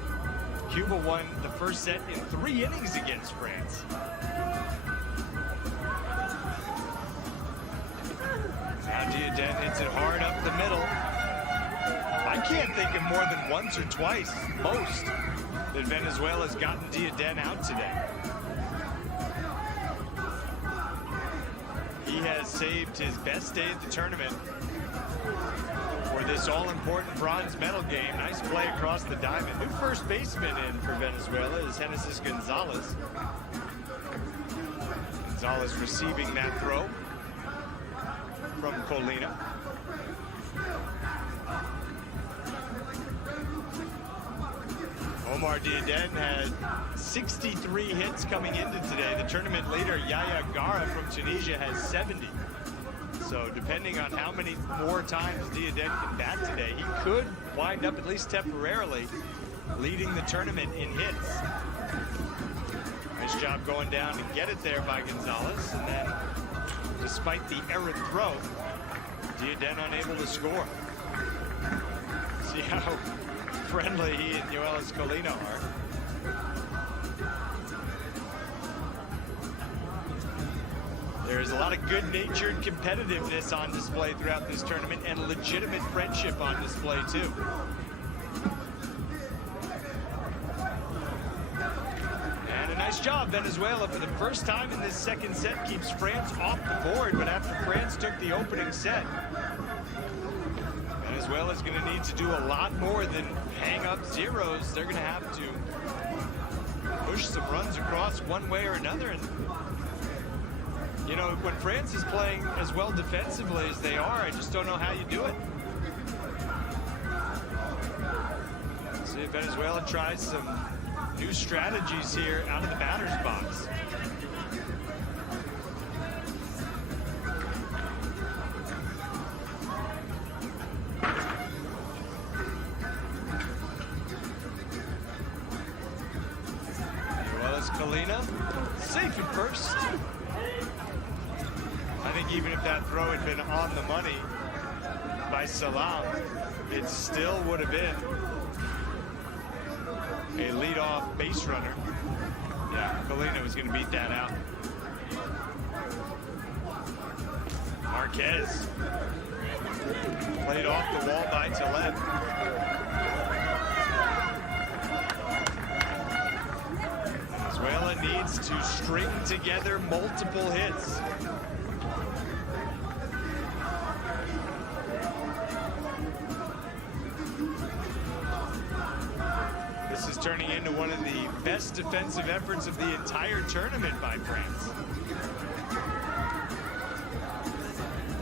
Cuba won the first set in 3 innings against France. Now Diaden hits it hard up the middle. I can't think of more than once or twice, most, that Venezuela's gotten Diaden out today. He has saved his best day at the tournament for this all-important bronze medal game. Nice play across the diamond. New first baseman in for Venezuela is Genesis Gonzalez. Gonzalez receiving that throw from Colina. Omar Diaden had 63 hits coming into today. The tournament leader, Yaya Gara from Tunisia, has 70. So depending on how many more times Diaden can bat today, he could wind up, at least temporarily, leading the tournament in hits. Nice job going down to get it there by Gonzalez. And then, despite the errant throw, Diaden unable to score. See how friendly he and Yoelis Colina are. There's a lot of good-natured competitiveness on display throughout this tournament and legitimate friendship on display too. And a nice job, Venezuela, for the first time in this second set, keeps France off the board, but after France took the opening set, Venezuela's going to need to do a lot more than hang up zeros. They're going to have to push some runs across one way or another. And you know, when France is playing as well defensively as they are, I just don't know how you do it. See if Venezuela tries some new strategies here out of the batter's box. Safe at first. I think even if that throw had been on the money by Salam, it still would have been a leadoff base runner. Yeah, Kalina was going to beat that out. Marquez played off the wall by Taleb. Venezuela needs to string together multiple hits. This is turning into one of the best defensive efforts of the entire tournament by France.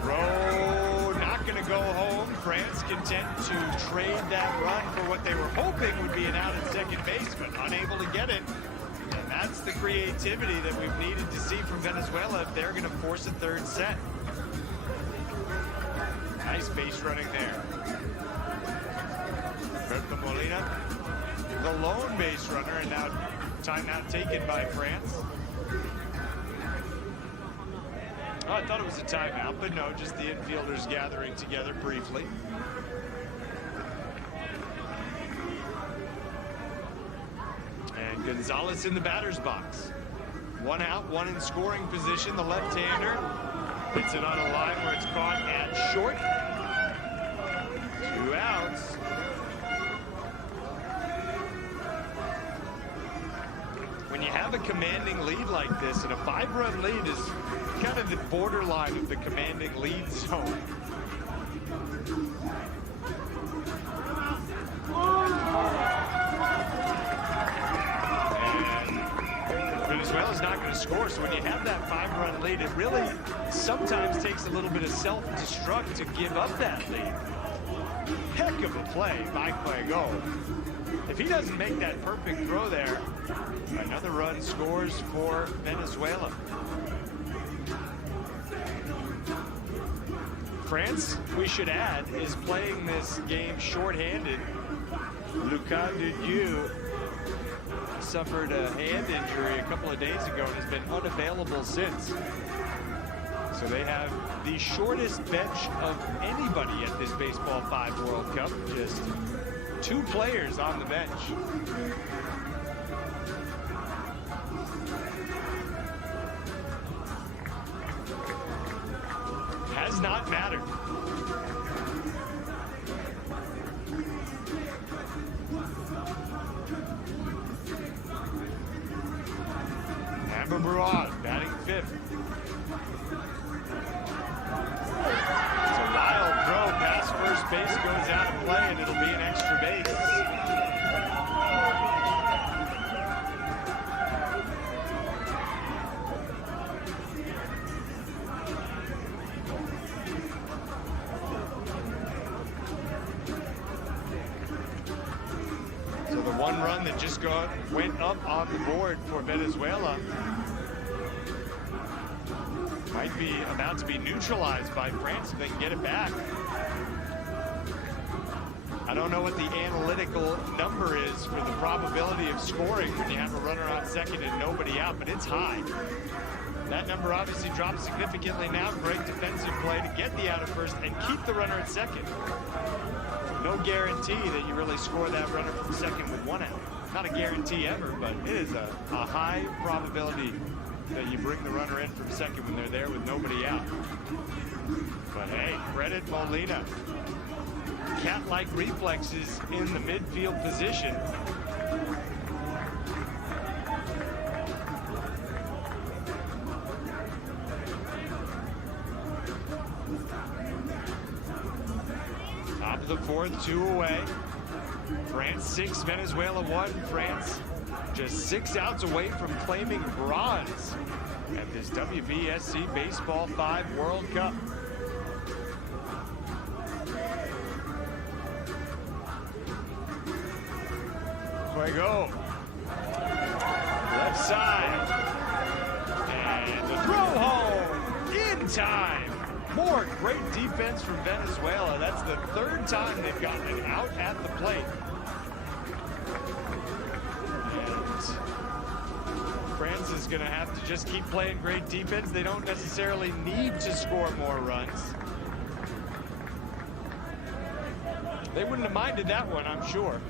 Rowe not going to go home. France content to trade that run for what they were hoping would be an out at second base, but unable to get it. And that's the creativity that we've needed to see from Venezuela if they're going to force a third set. Nice base running there. Berto Molina, the lone base runner, and now timeout taken by France. Oh, I thought it was a timeout, but no, just the infielders gathering together briefly. And Gonzalez in the batter's box. One out, one in scoring position. The left-hander hits it on a line where it's caught at short. 2 outs. When you have a commanding lead like this, and a 5-run lead is kind of the borderline of the commanding lead zone. And Venezuela's not going to score, so when you have that 5-run lead, it really sometimes takes a little bit of self-destruct to give up that lead. Heck of a play by Cuego. If he doesn't make that perfect throw there, another run scores for Venezuela. France, we should add, is playing this game shorthanded. Lucas Dudieu suffered a hand injury a couple of days ago and has been unavailable since. So they have the shortest bench of anybody at this Baseball 5 World Cup. Just 2 players on the bench. Has not mattered. Amber Barad batting 5th. It's a wild throw past first base, goes out of play, and it'll be an extra base. So the one run that just went up on the board for Venezuela might be about to be neutralized by France if they can get it back. I don't know what the analytical number is for the probability of scoring when you have a runner on second and nobody out, but it's high. That number obviously drops significantly now. Great defensive play to get the out at first and keep the runner at second. No guarantee that you really score that runner from second with 1 out. Not a guarantee ever, but it is a high probability that you bring the runner in from second when they're there with nobody out. But hey, credit Molina. Cat-like reflexes in the midfield position. Top of the fourth, 2 away. France 6, Venezuela 1. France just 6 outs away from claiming bronze at this WBSC Baseball 5 World Cup. Fuego. Left side. And the throw home in time. More great defense from Venezuela. That's the 3rd time they've gotten it out at the plate. And France is going to have to just keep playing great defense. They don't necessarily need to score more runs. They wouldn't have minded that one, I'm sure.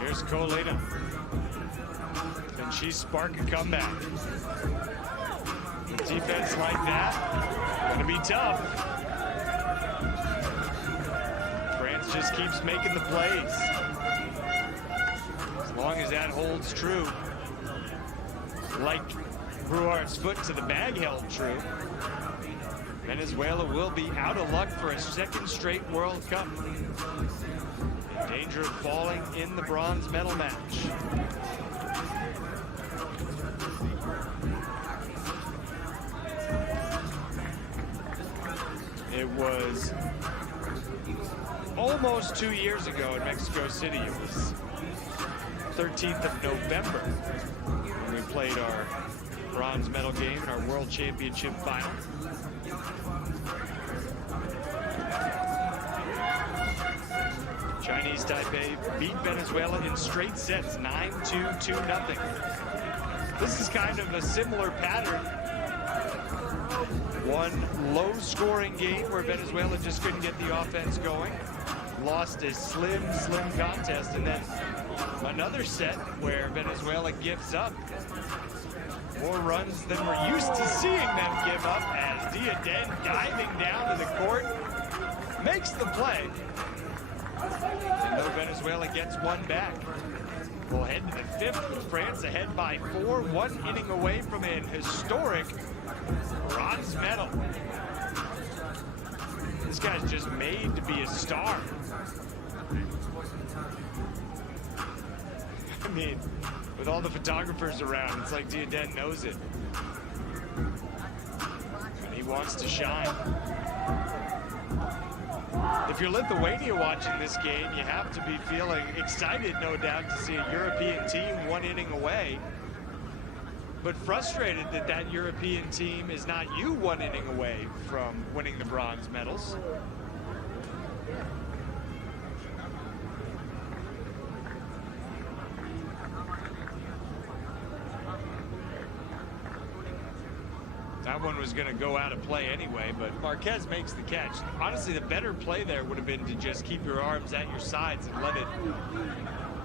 Here's Colina. Can she spark a comeback? With defense like that, gonna be tough. France just keeps making the plays. As long as that holds true, like Brouard's foot to the bag held true, Venezuela will be out of luck for a 2nd straight World Cup. In danger of falling in the bronze medal match. It was almost 2 years ago in Mexico City. It was 13th of November when we played our bronze medal game in our World Championship final. Chinese Taipei beat Venezuela in straight sets, 9-2, 2-0. This is kind of a similar pattern. One low-scoring game where Venezuela just couldn't get the offense going. Lost a slim contest, and then another set where Venezuela gives up more runs than we're used to seeing them give up, as Diaden diving down to the court makes the play. And though Venezuela gets one back, we'll head to the 5th with France ahead by 4, 1 inning away from an historic bronze medal. This guy's just made to be a star. I mean, with all the photographers around, it's like Diaden knows it. And he wants to shine. If you're Lithuania watching this game, you have to be feeling excited, no doubt, to see a European team 1 inning away, but frustrated that that European team is not you 1 inning away from winning the bronze medals. That one was going to go out of play anyway, but Marquez makes the catch. Honestly, the better play there would have been to just keep your arms at your sides and let it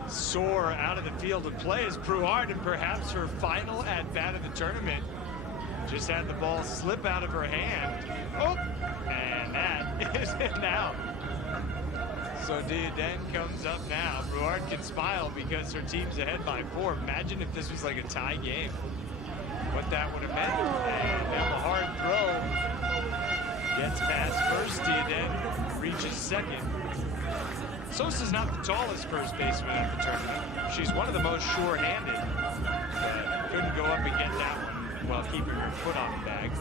soar out of the field and play as Brouard, and perhaps her final at-bat of the tournament, just had the ball slip out of her hand. Oh, and that is it now. So Diaden comes up now. Brouard can smile because her team's ahead by 4. Imagine if this was like a tie game, what that would have meant. And now a hard throw. Gets past first, Diaden reaches second. Sosa's not the tallest first baseman at the tournament. She's one of the most sure-handed, but couldn't go up and get that one while keeping her foot on the bag.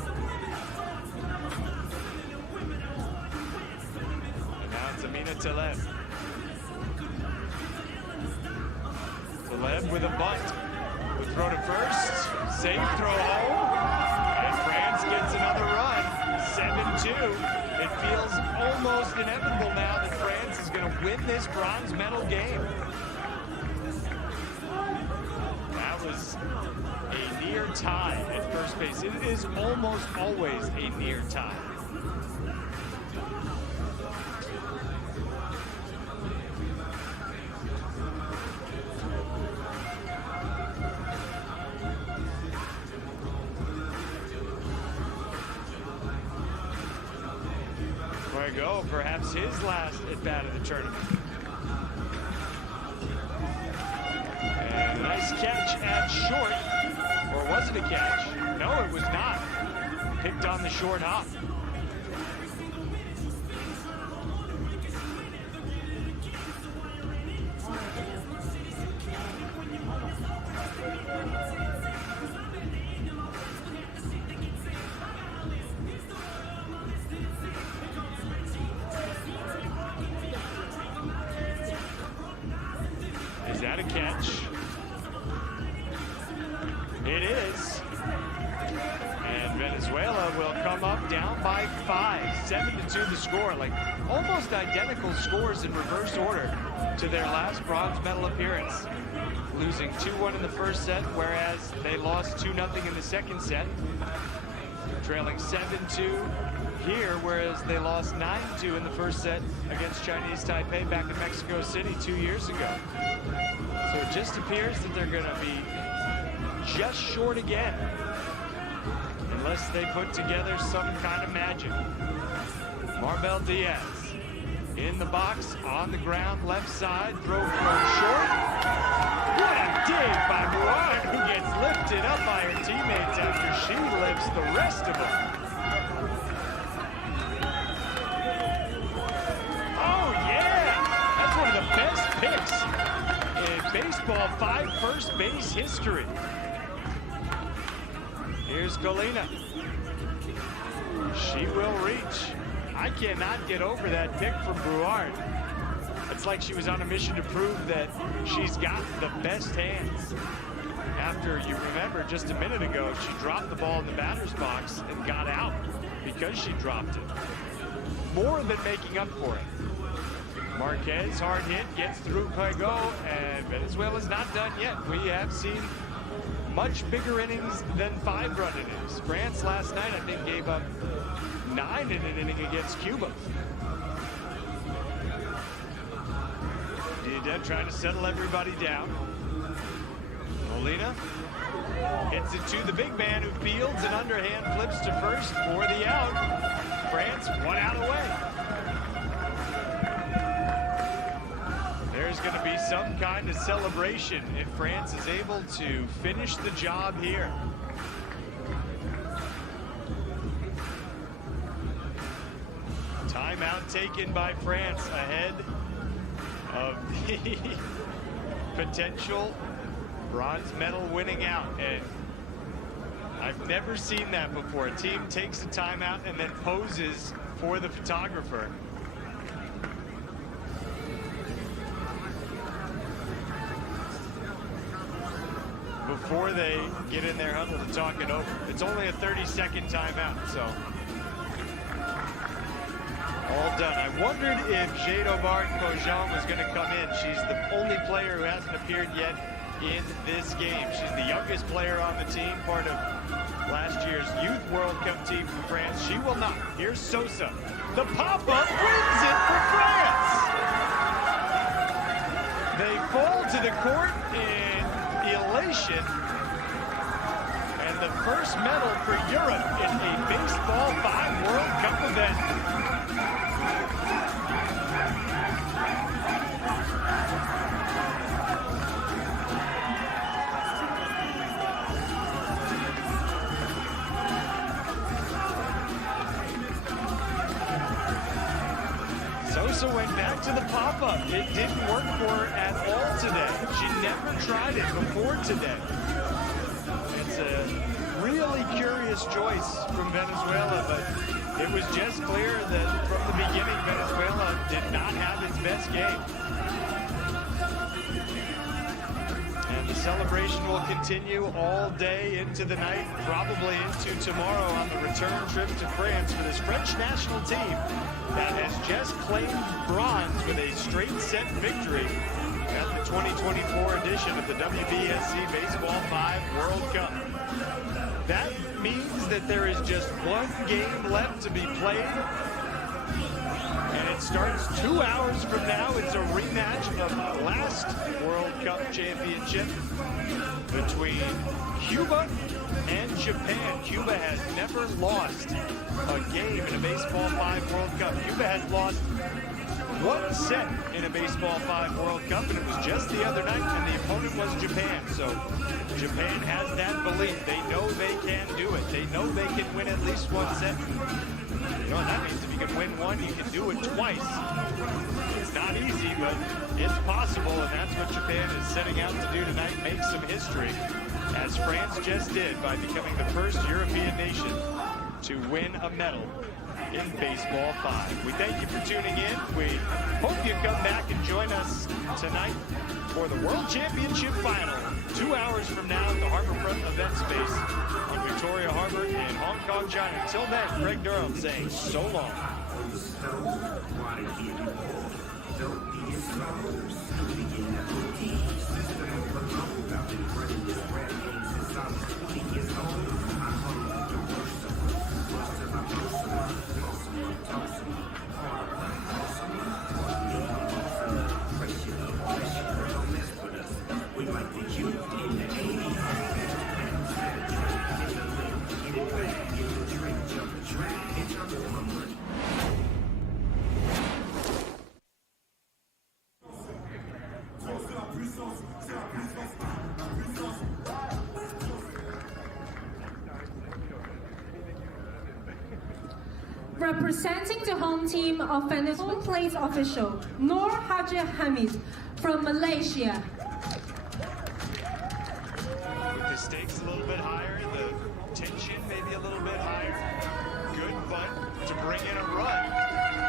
And now it's Amina Taleb. Taleb with a bunt. Would throw to first. Safe throw home. And France gets another run. 7-2. It feels almost inevitable now that France is going to win this bronze medal game. That was a near tie at first base. It is almost always a near tie. Go, perhaps his last at-bat of the tournament. And a nice catch at short. Or was it a catch? No, it was not. Picked on the short hop. Is that a catch? It is. And Venezuela will come up down by 5. 7-2 the score. Like almost identical scores in reverse order to their last bronze medal appearance. Losing 2-1 in the first set, whereas they lost 2-0 in the second set. Trailing 7-2 here, whereas they lost 9-2 in the first set against Chinese Taipei back in Mexico City 2 years ago. So it just appears that they're going to be just short again, unless they put together some kind of magic. Marbel Diaz in the box, on the ground, left side, throw from short. What a dig by Buard, who gets lifted up by her teammates after she lifts the rest of them. Oh yeah, that's one of the best picks in Baseball 5 first base history. Here's Colina. She will reach. I cannot get over that pick from Brouard. It's like she was on a mission to prove that she's got the best hands. After, you remember, just a minute ago, she dropped the ball in the batter's box and got out because she dropped it. More than making up for it. Marquez, hard hit, gets through Pego, and Venezuela's not done yet. We have seen much bigger innings than 5-run innings. France last night, I think, gave up 9 in an inning against Cuba. Diadem trying to settle everybody down. Molina hits it to the big man, who fields an underhand, flips to first for the out. France 1 out away. There's going to be some kind of celebration if France is able to finish the job here. Timeout taken by France ahead of the potential bronze medal winning out. And I've never seen that before. A team takes a timeout and then poses for the photographer. Before they get in their huddle to talk it over. It's only a 30-second timeout, so all done. I wondered if Jade-Obar Kojong was going to come in. She's the only player who hasn't appeared yet in this game. She's the youngest player on the team, part of last year's Youth World Cup team from France. She will not. Here's Sosa. The pop-up wins it for France. They fall to the court in elation, and the first medal for Europe in a Baseball 5 World Cup event. Sosa went back to the pop-up. It didn't work for her at all today. She never tried it before today. It's a really curious choice from Venezuela, but it was just clear that from the beginning, Venezuela did not have its best game. And the celebration will continue all day into the night, probably into tomorrow on the return trip to France for this French national team that has just claimed bronze with a straight set victory at the 2024 edition of the WBSC Baseball 5 World Cup. That means that there is just one game left to be played, and it starts 2 hours from now. It's a rematch of the last World Cup championship between Cuba and Japan. Cuba has never lost a game in a Baseball 5 World Cup. Cuba has lost one set in a Baseball 5 World Cup, and it was just the other night, and the opponent was Japan. So Japan has that belief. They know they can do it. They know they can win at least one set. You know what that means? If you can win one, you can do it twice. It's not easy, but it's possible, and that's what Japan is setting out to do tonight, make some history, as France just did by becoming the first European nation to win a medal in Baseball 5. We thank you for tuning in. We hope you come back and join us tonight for the World Championship Final, 2 hours from now at the Harbourfront event space in Victoria Harbour in Hong Kong, China. Until then, Greg Durham saying so long. Representing the home team of Venezuela, home plate official Nur Haji Hamid from Malaysia. With the stakes a little bit higher, the tension maybe a little bit higher. Good bunt to bring in a run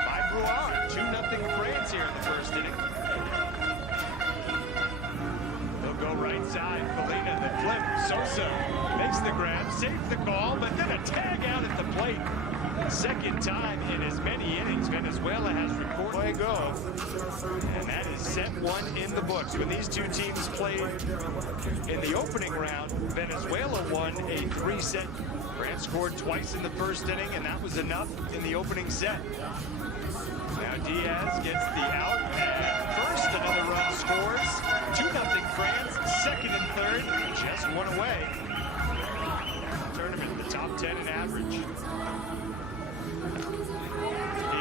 by Brouard. 2-0 France here in the first inning. They'll go right side. Felina, the flip. Sosa makes the grab, saves the call, but then a tag out at the plate. Second time in as many innings Venezuela has recorded. Go. And that is set one in the books. When these two teams played in the opening round, Venezuela won a 3-set. France scored twice in the first inning, and that was enough in the opening set. Now Diaz gets the out, and first another run scores. 2-0 France, second and third, just one away. Tournament, the top 10 in average. He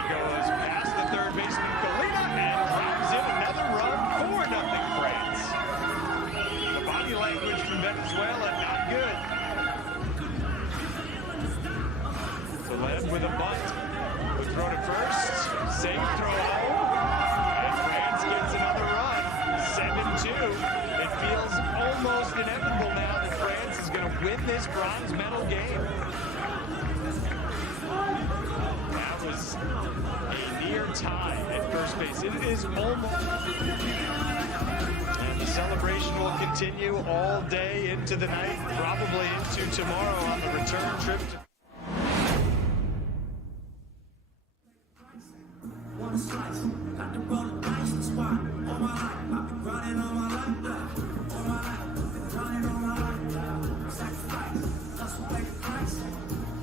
goes past the third baseman, Felina, and drives in another run, 4-0 France. The body language from Venezuela, not good. Taleb with a bunt. Would throw to first, safe throw home, and France gets another run, 7-2. It feels almost inevitable now that France is going to win this bronze medal game. That was a near tie at first base. It is almost. And the celebration will continue all day into the night, probably into tomorrow on the return trip. One slice, got to roll the dice, the spot. All my life, I've been grinding all my life. All my life, I've been grinding all my life. Sacrifice, hustle, pay the price.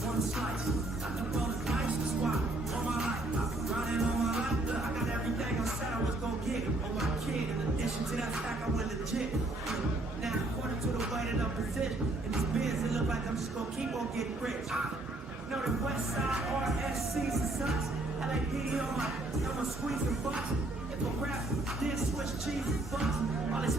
One slice, got to roll the dice, the spot. All my life, I've been grinding all my life. I got everything I said I was gonna get. On my kid, in addition to that stack, I went legit. Now, according to the way that I'm positioned, in this biz, it look like I'm just gonna keep on getting rich. Know the West Side RSC's and sons. LAPD on my squeezing bucks. If a rap, then switch cheese and bucks. All this